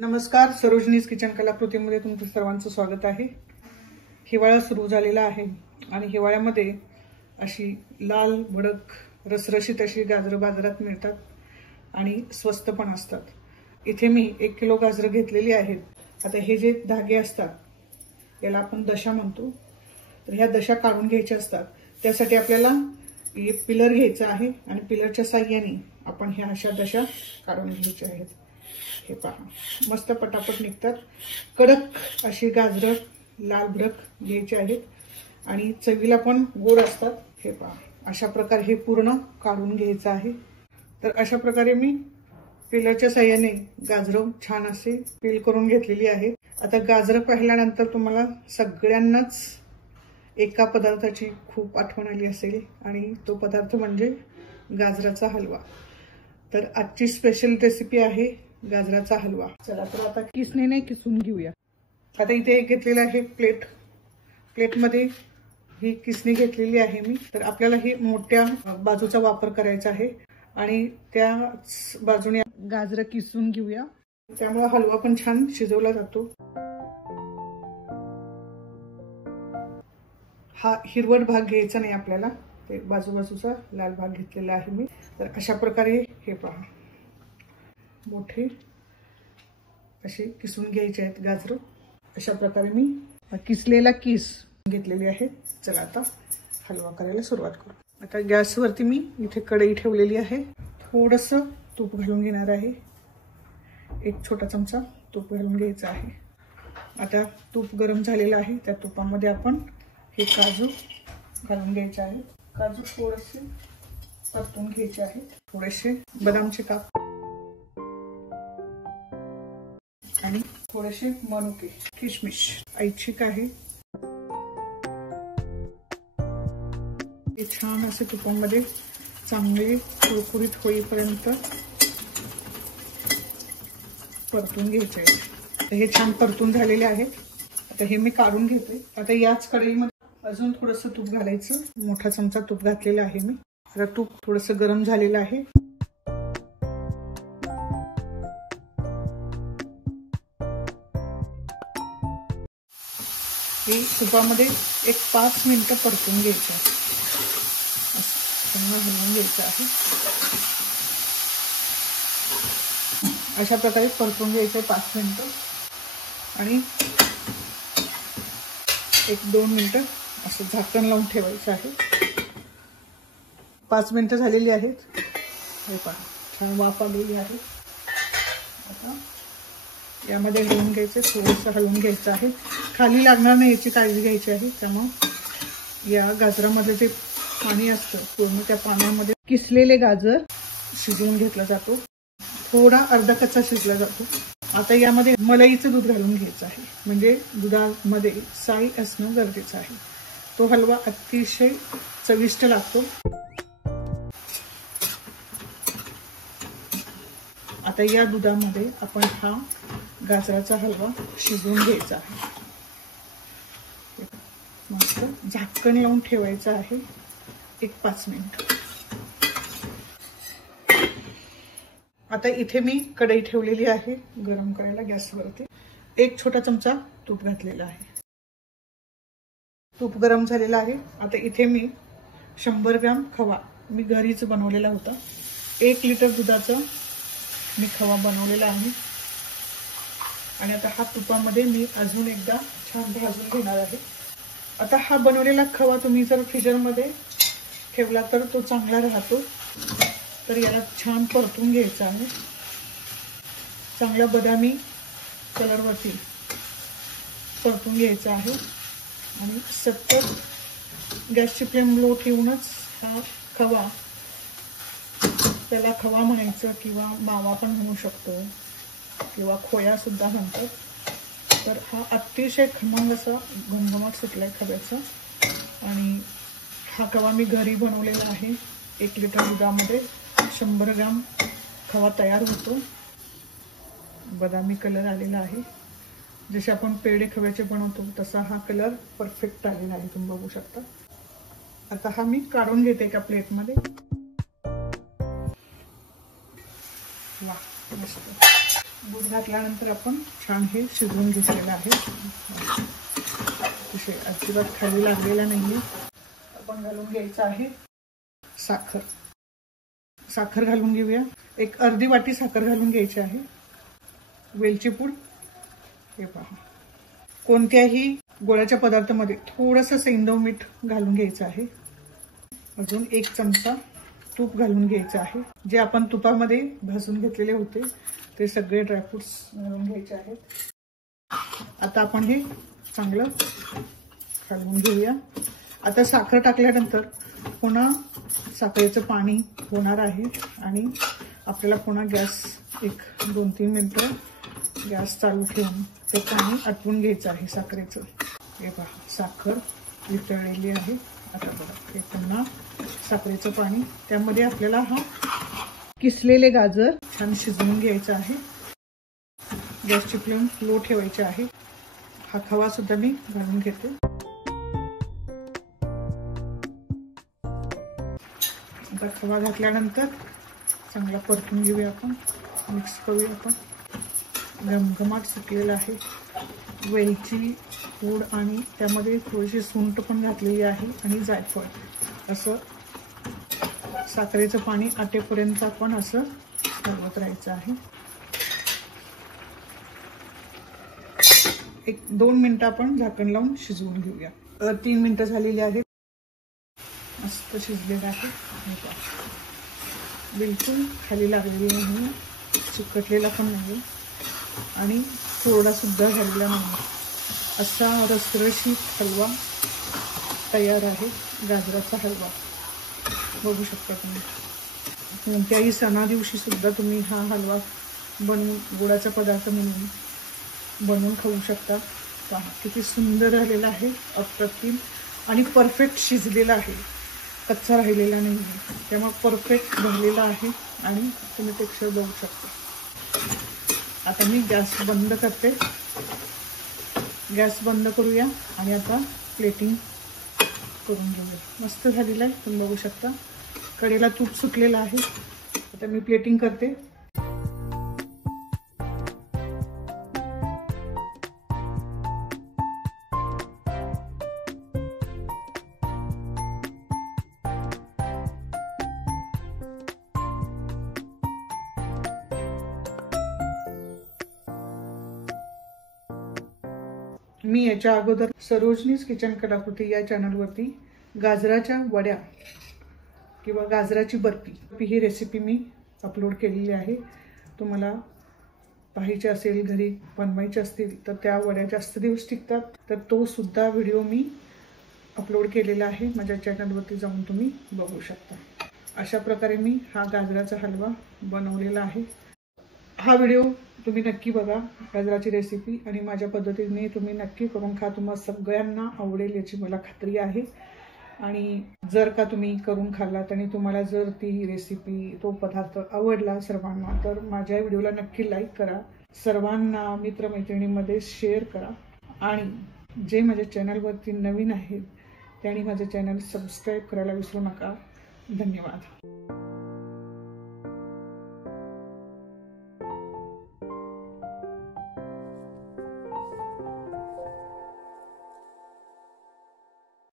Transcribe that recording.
नमस्कार, सरोजनीज किचन कलाकृतीमध्ये तुमचं सर्वांचं स्वागत आहे। हिवाळा सुरू झालेला आहे आणि हिवाळ्यामध्ये अशी लाल भडक रसरशीत अशी गाजरं बाजारात मिळतात आणि स्वस्त पण असतात। इथे मी 1 किलो गाजरं घेतलेली आहेत। आता हे जे धागे असतात याला आपण दशा म्हणतो, तर ह्या दशा काढून घ्यायच्या असतात। त्यासाठी आपल्याला एक पिलर घ्यायचा आहे आणि पिलरच्या साहाय्याने आपण ह्या अशा दशा काढून घ्यायच्या आहेत। हे पहा, मस्त पटापट निघतात। कडक अशी गाजरं लाल भडक घ्यायची आहेत आणि चवीला पण गोड असतात। हे पहा, अशा प्रकारे हे पूर्ण काढून घ्यायचं आहे। तर अशा प्रकारे मी पिलरच्या साहाय्याने गाजरं छान असे पील करून घेतलेली आहे। आता गाजरं पाहिल्यानंतर तुम्हाला सगळ्यांनाच एका पदार्थाची खूप आठवण आली असेल आणि तो पदार्थ म्हणजे गाजराचा हलवा। तर आजची स्पेशल रेसिपी आहे गाजराचा हलवा। चला तर आता किसणीने किसून घेऊया। आता इथे एक घेतलेला आहे प्लेटमध्ये ही किसणी घेतलेली आहे मी। तर आपल्याला ही मोठ्या बाजूचा वापर करायचा आहे आणि त्या बाजूने गाजरं किसून घेऊया, त्यामुळे हलवा पण छान शिजवला जातो। हा हिरवट भाग घ्यायचा नाही आपल्याला, ते बाजूबाजूचा लाल भाग घेतलेला आहे मी। तर अशा प्रकारे हे पहा, मोठे असे किसून घ्यायचे आहेत गाजरं। अशा प्रकारे मी किसलेला किस घेतलेली आहे। चला आता हलवा करायला सुरुवात करू। आता गॅसवरती मी इथे कढई ठेवलेली आहे। थोडंसं तूप घालून घेणार आहे, 1 छोटा चमचा तूप घालून घ्यायचं आहे। आता तूप गरम झालेलं आहे, त्या तुपामध्ये आपण हे काजू घालून घ्यायचे आहेत। काजू थोडेसे परतून घ्यायचे आहेत, थोडेसे बदामचे काप आणि थोडेसे मनुके किशमिश ऐच्छिक आहे। हे छान असे तुपामध्ये चांगले कुरकुरीत होईपर्यंत परतून घ्यायचे आहे। हे छान परतून झालेले आहेत। आता हे मी काढून घेते। आता याच कढईमध्ये अजून थोडंसं तूप घालायचं, मोठा चमचा तूप घातलेला आहे मी। आता तूप थोडंसं गरम झालेलं आहे। हे तुपामध्ये 5 मिनिटं परतून घ्यायचं आहे, हलवून घ्यायचं आहे। अशा प्रकारे परतून घ्यायचं 5 मिनिटं आणि 1-2 मिनिटं असं झाकण लावून ठेवायचं आहे। 5 मिनिटं झालेली आहेत। हे पहा, छान वाफ आलेली आहे। आता यामध्ये हलवून घ्यायचं, थोडंसं हलवून घ्यायचं आहे। खाली लागणार नाही याची काळजी घ्यायची आहे। त्यामुळे या गाजरामध्ये जे पाणी असतं पूर्ण त्या पाण्यामध्ये किसलेले गाजर शिजवून घेतला जातो, थोडा अर्धा कच्चा शिजला जातो। आता यामध्ये मलईचं दूध घालून घ्यायचं आहे, म्हणजे दुधामध्ये साई असणं गरजेचं आहे। तो हलवा अतिशय चविष्ट लागतो। आता या दुधामध्ये आपण हा गाजराचा हलवा शिजवून घ्यायचा आहे। मस्त झाकण लावून ठेवायचं आहे 5 मिनिट। आता इथे मी कढई ठेवलेली आहे गरम करायला गॅसवरती। 1 छोटा चमचा तूप घातलेला आहे। तूप गरम झालेलं आहे। आता इथे मी 100 ग्रॅम खवा मी घरीच बनवलेला होता। 1 लिटर दुधाचा मी खवा बनवलेला आहे आणि आता हा तुपामध्ये मी अजून एकदा छान भाजून घेणार आहे। आता हा बनवलेला खवा तुम्ही जर फ्रीजरमध्ये ठेवला तर तो चांगला राहतो। तर याला छान परतून घ्यायचं आहे, चांगला बदामी कलरवरती परतून घ्यायचं आहे आणि सतत गॅसची फ्लेम लो ठेवूनच हा खवा, त्याला खवा म्हणायचं किंवा मावा पण म्हणू शकतो किंवा खोया सुद्धा म्हणतात। तर हा अतिशय खमंग असा घमघमाट सुटलाय खव्याचा आणि हा खवा मी घरी बनवलेला आहे। 1 लिटर दुधामध्ये 100 ग्रॅम खवा तयार होतो। बदामी कलर आलेला आहे, जसे आपण पेढे खव्याचे बनवतो तसा हा कलर परफेक्ट आलेला आहे, तुम्ही बघू शकता। आता हा मी काढून घेते एका प्लेटमध्ये। वाह, मस्त। दूध घातल्यानंतर आपण छान हे शिजवून घेतलेलं आहे. विषय अजिबात खाली लागलेला नाहीये. आपण घालून घ्यायचं आहे साखर. साखर घालून घेऊया. एक अर्धी वाटी साखर घालून घ्यायची आहे. वेलची पूड, हे पहा. कोणत्याही गोळ्याच्या पदार्थामध्ये थोडंसं सैंधव मीठ घालून घ्यायचं आहे. अजून 1 चमचा तूप घालून घ्यायचं आहे. जे आपण तुपामध्ये भाजून घेतलेले होते ते सगळे ड्रायफ्रुट्स घालून घ्यायचे आहेत. आता आपण हे चांगलं घालून घेऊया. आता साखर टाकल्यानंतर पुन्हा साखरेचं पाणी होणार आहे आणि आपल्याला पुन्हा गॅस एक 2-3 मिनिटं गॅस चालू ठेवून ते पाणी आटवून घ्यायचं आहे साखरेचं. हे पहा, साखर वितळलेली आहे. आता बघा, हे पुन्हा साखरेचं पाणी, त्यामध्ये आपल्याला हा किसलेले गाजर छान शिजवून घ्यायचं आहे. गॅसची फ्लेम लो ठेवायची आहे. हा खवा सुद्धा मी घालून घेते. आता खवा घातल्यानंतर चांगला परतून घेऊया आपण, मिक्स करूया आपण. घमघमाट सुटलेला आहे. वेलची पूड आणि त्यामध्ये थोडीशी सुंठ पण घातलेली आहे आणि जायफळ. असं साखरेचं पाणी आटेपर्यंत आपण असं हलवत राहायचं आहे. 1-2 मिनिटं आपण झाकण लावून शिजवून घेऊया. 3 मिनिटं झालेली आहेत. मस्त शिजलेलं आहे. बिलकुल खाली लागलेली नाही, चिकटलेला पण नाही आणि थोडा सुद्धा झालेला नाही. असा रसरशीत हलवा तयार आहे. गाजराचा हलवा बघू शकता तुम्ही. कोणत्याही सणा दिवशी सुद्धा तुम्ही हा हलवा बनवून, गोडाचा पदार्थ म्हणून बनवून खाऊ शकता. पहा किती सुंदर झालेला आहे, अप्रतिम आणि परफेक्ट शिजलेला आहे. कच्चा राहिलेला नाही आहे, त्यामुळे परफेक्ट झालेला आहे आणि तुम्ही टेक्स्चर बघू शकता. आता मी गॅस बंद करते. गॅस बंद करूया आणि आता प्लेटिंग करून घेऊया. मस्त झालेला आहे, तुम्ही बघू शकता. कडेला तूप सुटलेलं आहे. आता मी प्लेटिंग करते. मी याच्या अगोदर सरोजनीज किचन कलाकृती या चॅनलवरती गाजराच्या वड्या किंवा गाजराची बर्फी ही रेसिपी मी अपलोड केलेली आहे. तुम्हाला पाहिजे असेल, घरी बनवायचे असतील तर त्या वड्या जास्त दिवस टिकतात, तर तो सुद्धा व्हिडिओ मी अपलोड केलेला आहे. माझ्या चॅनलवरती जाऊन तुम्ही बघू शकता. अशा प्रकारे मी हा गाजराचा हलवा बनवलेला आहे. हा व्हिडिओ तुम्ही नक्की बघा, गाजराची रेसिपी, आणि माझ्या पद्धतीने तुम्ही नक्की करून खा. तुम्हाला सगळ्यांना आवडेल याची मला खात्री आहे. आणि जर का तुम्ही करून खाल्लात आणि तुम्हाला जर ती रेसिपी, तो पदार्थ आवडला सर्वांना, तर माझ्या व्हिडिओला नक्की लाईक करा. सर्वांना मित्रमैत्रिणींमध्ये शेअर करा. आणि जे माझ्या चॅनलवरती नवीन आहेत त्यांनी माझे चॅनल सबस्क्राईब करायला विसरू नका. धन्यवाद.